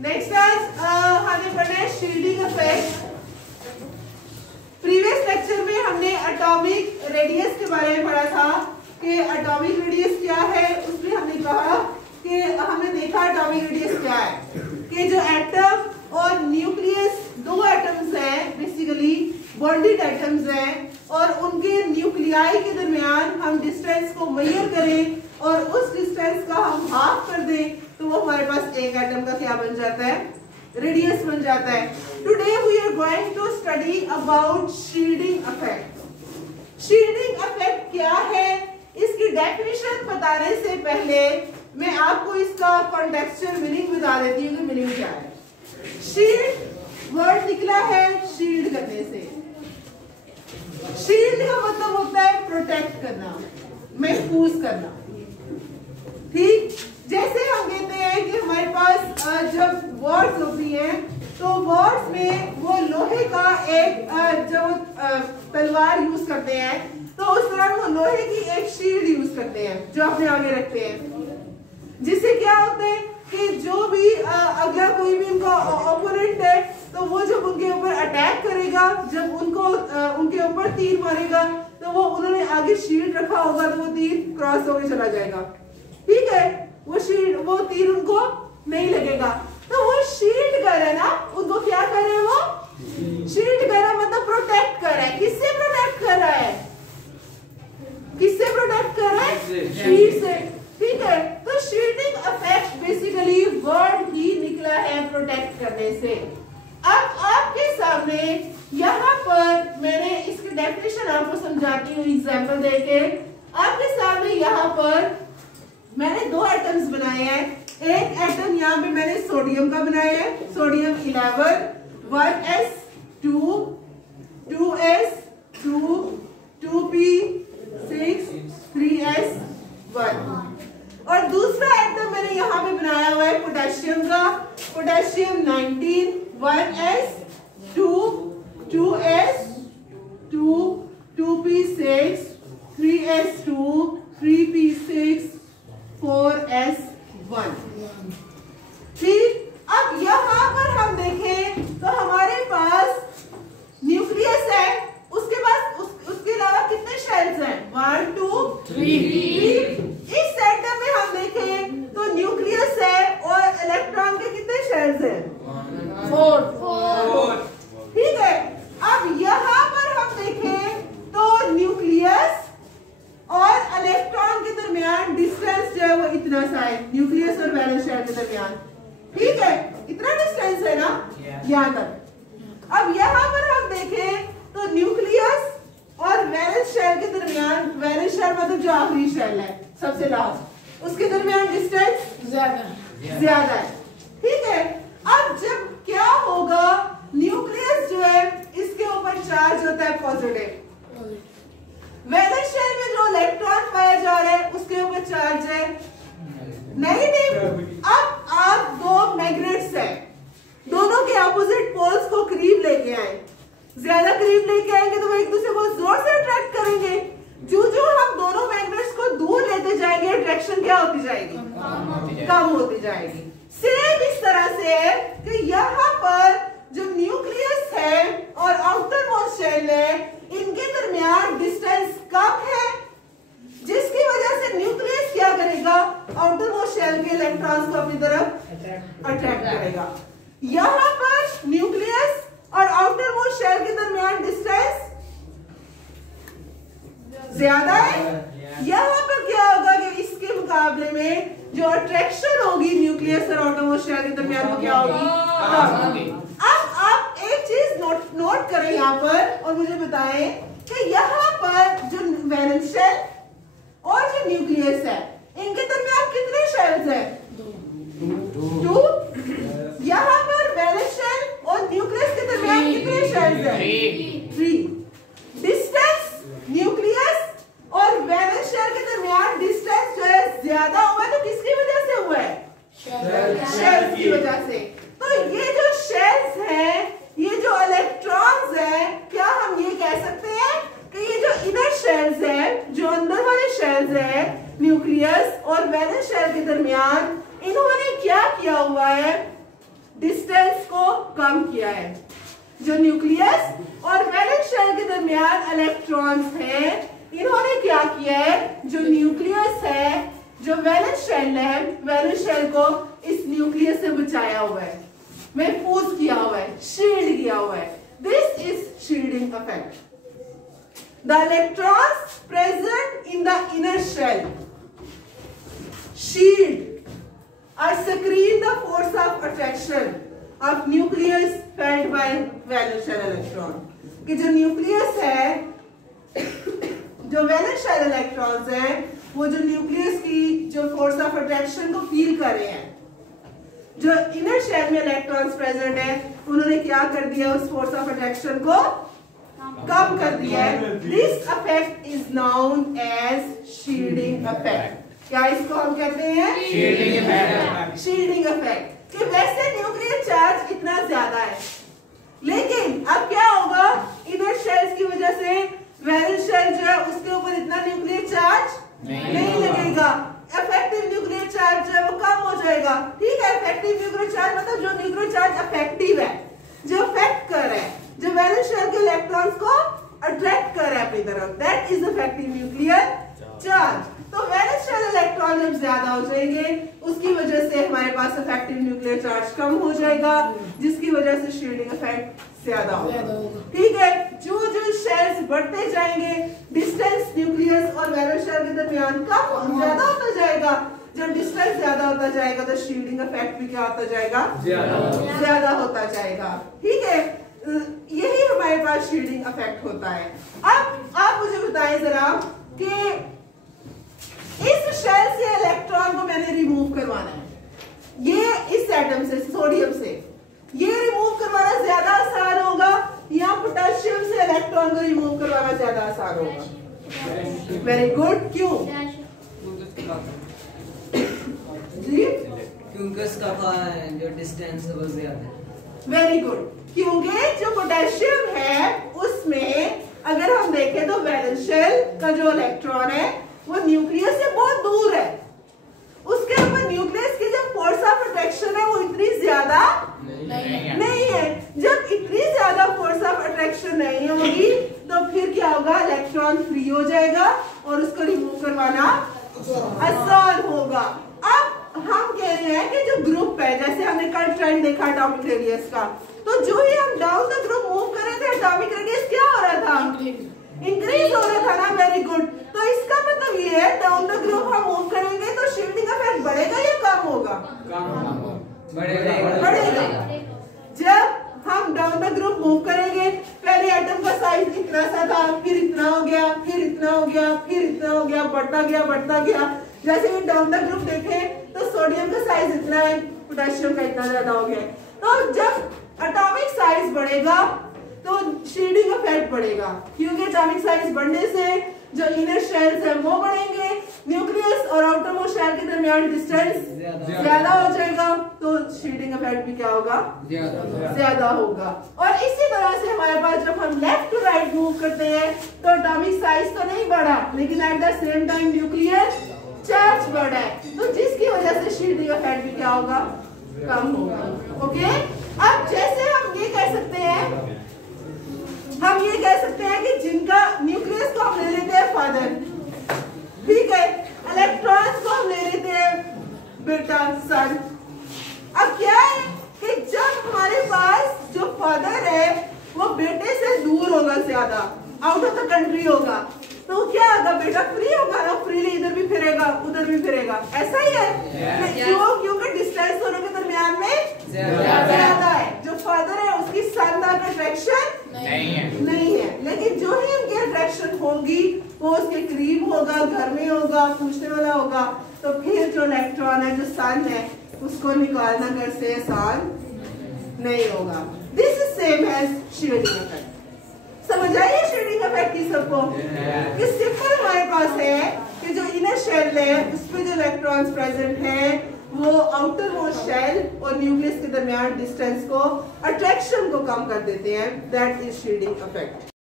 Next आज हमें पढ़ना है शील्डिंग इफेक्ट। प्रीवियस लेक्चर में हमने एटॉमिक रेडियस के बारे में पढ़ा था कि एटॉमिक रेडियस क्या है। उसमें हमने कहा कि हमने देखा एटॉमिक रेडियस क्या है कि जो एटम और न्यूक्लियस दो एटम्स हैं, बेसिकली बॉन्डेड एटम्स हैं, और उनके न्यूक्लियाई के दरमियान हम डिस्टेंस को मेजर करें और उस डिस्टेंस का हम हाफ कर दें तो वो हमारे पास एक एटम का क्या बन जाता है, रेडियस बन जाता है। Today we are going to study about shielding effect. Shielding effect क्या है, इसकी डेफिनेशन बताने से पहले मैं आपको इसका कॉन्टेक्सचुअल मीनिंग बता देती हूँ कि मीनिंग क्या है। शील्ड वर्ड निकला है शील्ड करने से। शील्ड का मतलब होता है प्रोटेक्ट करना, महफूज करना। ठीक, जैसे हम कहते हैं कि हमारे पास जब वर्ड्स होती हैं तो वर्ड्स में वो लोहे का एक जो तलवार यूज करते हैं, तो उस तरह वो लोहे की एक शील्ड यूज करते हैं जो अपने आगे रखते हैं, जिससे क्या होता है कि जो भी अगर कोई भी उनका ओपोनेंट है तो वो जब उनके ऊपर अटैक करेगा, जब उनको उनके ऊपर तीर मारेगा तो वो उन्होंने आगे शील्ड रखा होगा तो वो तीर क्रॉस होकर चला जाएगा। ठीक है, वो तीर उनको नहीं लगेगा। तो वो शील्ड कर रहा है ना, उनको क्या कर रहे हैं, वो शील्ड कर रहा है, मतलब प्रोटेक्ट कर रहा है। किससे प्रोटेक्ट कर रहा है, किससे प्रोटेक्ट कर रहा है, शील्ड से। ठीक है, तो शील्डिंग इफेक्ट बेसिकली वर्ड ही निकला है प्रोटेक्ट करने से। अब आपके सामने यहाँ पर मैंने इसकी डेफिनेशन आपको समझाती हूँ एग्जांपल देके। आपके सामने यहाँ पर मैंने दो एटम्स बनाए हैं। एक एटम यहाँ पे मैंने सोडियम का बनाया है, sodium 11, 1s2, 2s2, 2p6, 3s1। और दूसरा एटम मैंने यहाँ पे बनाया हुआ है पोटेशियम का, potassium 19, 1s2, 2s2, 2p6, 3s2, 3p6, 4s1। ठीक, अब यहाँ पर हम देखें तो हमारे पास न्यूक्लियस है, उसके पास उसके अलावा कितने शेल्स हैं, 1 2 3। इस एटम में हम देखें तो न्यूक्लियस है और इलेक्ट्रॉन के कितने शेल्स हैं, 4। ठीक है, अब यहाँ पर हम देखें तो न्यूक्लियस और इलेक्ट्रॉन के दरमियान डिस्टेंस जो है वो इतना सा है, न्यूक्लियस और वैलेंस शेल के दरमियान। ठीक है, इतना डिस्टेंस है ना यहाँ तक। अब यहाँ पर हम देखें तो न्यूक्लियस और वैलेंस शेल के दरमियान, वैलेंस शेल मतलब जो आखिरी शेल है सबसे लास्ट, उसके दरमियान डिस्टेंस ज्यादा है। ठीक है, अब जब क्या होगा, न्यूक्लियस जो है इसके ऊपर चार्ज होता है पॉजिटिव, वैलेंस शेल में जो इलेक्ट्रॉन पाया जा रहा है उसके ऊपर चार्ज है नेगेटिव। अब आप दो मैग्नेट्स हैं, दोनों के ऑपोजिट पोल्स को करीब लेके आए, ज्यादा करीब लेके आएंगे तो वो एक दूसरे को जोर से अट्रैक्ट करेंगे। जो हम दोनों मैग्नेट्स को दूर लेते जाएंगे, अट्रैक्शन क्या होती जाएगी, कम होती जाएगी। सेम इस तरह से है कि यहाँ पर जो न्यूक्लियस है और आउटर मोस्ट शेल है, इनके दरमियान डिस्टेंस कम है, जिसकी वजह से न्यूक्लियस क्या करेगा, आउटर मोस्ट शेल के इलेक्ट्रॉन्स को अपनी तरफ अट्रैक्ट करेगा। यहाँ पर न्यूक्लियस और आउटर मोस्ट शेल के दरमियान डिस्टेंस ज्यादा है। यहाँ पर क्या होगा कि इसके मुकाबले में जो अट्रैक्शन होगी न्यूक्लियस और आउटर मोस्ट शेल के दरमियान वो क्या होगी। अब आप एक चीज नोट करें यहाँ पर और मुझे बताएं कि यहाँ पर जो वैलेंस शेल और जो न्यूक्लियस है इनके दरमियान कितने शेल्स हैं, 2। यहाँ पर वैलेंस शेल और न्यूक्लियस के दरमियान कितने शेल्स हैं, 3। डिस्टेंस न्यूक्लियस और वैलेंस शेल के दरमियान डिस्टेंस जो है ज्यादा हुआ है, तो किसकी वजह से हुआ है, शेल्स की वजह से। तो ये जो शेल्स हैं, ये जो इलेक्ट्रॉन्स हैं, क्या हम ये कह सकते हैं कि ये जो इनर शेल्स हैं, जो अंदर वाले शेल्स हैं न्यूक्लियस और वैलेंस शेल के दरमियान, इन्होंने क्या किया हुआ है, डिस्टेंस को कम किया है। जो न्यूक्लियस और वैलेंस शेल के दरमियान इलेक्ट्रॉन्स हैं, इन्होंने क्या किया है, जो न्यूक्लियस है, जो वैलेंस शेल है, वैलेंस शेल को इस न्यूक्लियस से बचाया हुआ है, महफूज किया हुआ है, शील्ड किया हुआ है। This is shielding effect. The electrons present in the inner shell shield or screen the force of attraction of nucleus felt by valence shell electron। कि जो न्यूक्लियस है, जो वैलेंस शेल इलेक्ट्रॉन्स है, वो जो न्यूक्लियस की जो फोर्स ऑफ अट्रैक्शन को फील कर रहे हैं। जो इनर शेल में इलेक्ट्रॉन्स प्रेजेंट है, उन्होंने क्या कर दिया, उस फोर्स ऑफ अट्रैक्शन को कम कर दिया है। This effect is known as shielding effect. क्या इसको हम कहते हैं, शील्डिंग इफेक्ट। शील्डिंग इफेक्ट कि वैसे न्यूक्लियर चार्ज इतना ज्यादा है, लेकिन अब क्या होगा, इनर शेल्स की वजह से वैलेंस शेल जो है उसके ऊपर इतना न्यूक्लियर चार्ज नहीं लगेगा। इफेक्टिव न्यूक्लियर चार्ज जो है वो कम हो जाएगा। ठीक है, इफेक्टिव न्यूक्लियर चार्ज मतलब जो न्यूक्लियर चार्ज इफेक्टिव है, जो इफेक्ट कर रहा है, जो वैलेंस शेल के इलेक्ट्रॉन्स को अट्रैक्ट कर रहा है अपनी तरफ, that is effective nuclear charge. तो वैलेंस शेल इलेक्ट्रॉन जब ज्यादा हो जाएंगे, उसकी वजह से हमारे पास इफेक्टिव न्यूक्लियर चार्ज कम हो जाएगा, जिसकी वजह से शील्डिंग इफेक्ट ज्यादा होगा। ठीक है, जो जो शेल्स बढ़ते जाएंगे, डिस्टेंस न्यूक्लियस और वैलेंस शेल के दरमियान कम ज्यादा होता जाएगा। जब डिस्टेंस ज्यादा होता जाएगा तो शील्डिंग इफेक्ट भी क्या होता जाएगा, ज्यादा होता जाएगा। ठीक है, यही हमारे पास शील्डिंग इफेक्ट होता है। अब आप मुझे बताएं जरा कि इस शेल से इलेक्ट्रॉन को मैंने रिमूव करवाना है, ये इस एटम से, सोडियम से, ये रिमूव करवाना ज्यादा आसान होगा या पोटेशियम से इलेक्ट्रॉन को रिमूव करवाना ज्यादा आसान होगा? Very good. क्यों जी? क्योंकि इसका जो डिस्टेंस है वो ज्यादा है। वेरी गुड, क्योंकि जो पोटेशियम है उसमें अगर हम देखें तो वैलेंस शेल का जो इलेक्ट्रॉन है वो न्यूक्लियस से बहुत दूर है, उसके ऊपर न्यूक्लियस की जो फोर्स ऑफ अट्रैक्शन है वो इतनी ज्यादा नहीं है। जब इतनी ज्यादा फोर्स ऑफ अट्रैक्शन नहीं होगी तो फिर क्या होगा, इलेक्ट्रॉन फ्री हो जाएगा और उसको रिमूव करवाना आसान होगा। अब हम कह रहे हैं कि जो ग्रुप है, जैसे हमने कल ट्रेंड देखा एटॉमिक रेडियस का, तो जो ही हम डाउन द ग्रुप मूव कर रहे थे, एटॉमिक रेडियस क्या हो रहा था, इंक्रीज हो रहा था ना। Very good. तो इसका मतलब ये है, डाउन द ग्रुप हम मूव करेंगे तो शील्डिंग इफेक्ट बढ़ेगा या कम होगा? बढ़ेगा। जब हम डाउन द ग्रुप मूव करेंगे, पहले एटम का साइज इतना सा था, फिर इतना हो गया, फिर इतना हो गया, फिर इतना हो गया, बढ़ता गया। जैसे ये डाउन द ग्रुप देखें तो सोडियम का साइज इतना है, पोटेशियम का इतना ज्यादा हो गया। तो जब एटॉमिक साइज बढ़ेगा तो शील्डिंग इफेक्ट बढ़ेगा, क्योंकि एटॉमिक साइज बढ़ने से जो इनर शेल्स है वो बढ़ेंगे, न्यूक्लियस और आउटर मोस्ट शेल के दरमियान डिस्टेंस ज्यादा हो जाएगा, तो शील्डिंग इफेक्ट भी क्या होगा, ज्यादा होगा। और इसी तरह से हमारे पास जब हम लेफ्ट टू राइट मूव करते हैं तो एटॉमिक साइज तो नहीं बढ़ा, लेकिन at the same time nuclear charge बढ़ा है, तो जिसकी वजह से शील्डिंग इफेक्ट भी क्या होगा, कम होगा। ओके, अब जैसे हम ये कह सकते हैं, कि जिनका न्यूक्लियस को हम ले लेते हैं फादर, ठीक है, इलेक्ट्रॉन्स को हम ले लेते हैं बेटा, सन। अब क्या है कि जब हमारे पास जो फादर है वो बेटे से दूर होगा, ज्यादा आउट ऑफ द कंट्री होगा, तो क्या होगा, बेटा फ्री होगा ना, फ्रीली इधर भी फिरेगा उधर भी फिरेगा, ऐसा ही है। क्योंकि डिस्टेंस दोनों के दरमियान में ज्यादा है। जो फादर है उसकी सन तक अट्रैक्शन नहीं है, लेकिन जो ही उनकी अट्रैक्शन होगी वो उसके करीब होगा, घर में होगा, पूछने वाला होगा, तो फिर जो इलेक्ट्रॉन है, जो सन है, उसको निकालना घर से आसान नहीं होगा। This is same as shielding effect. समझ आइए शील्डिंग इफेक्ट की सबको? कि सिंपल हमारे पास है कि जो इनर शेल है उसमें जो इलेक्ट्रॉन्स प्रेजेंट हैं वो आउटर मोस्ट शेल और न्यूक्लियस के दरमियान डिस्टेंस को, अट्रैक्शन को कम कर देते हैं, दैट इज शील्डिंग इफेक्ट।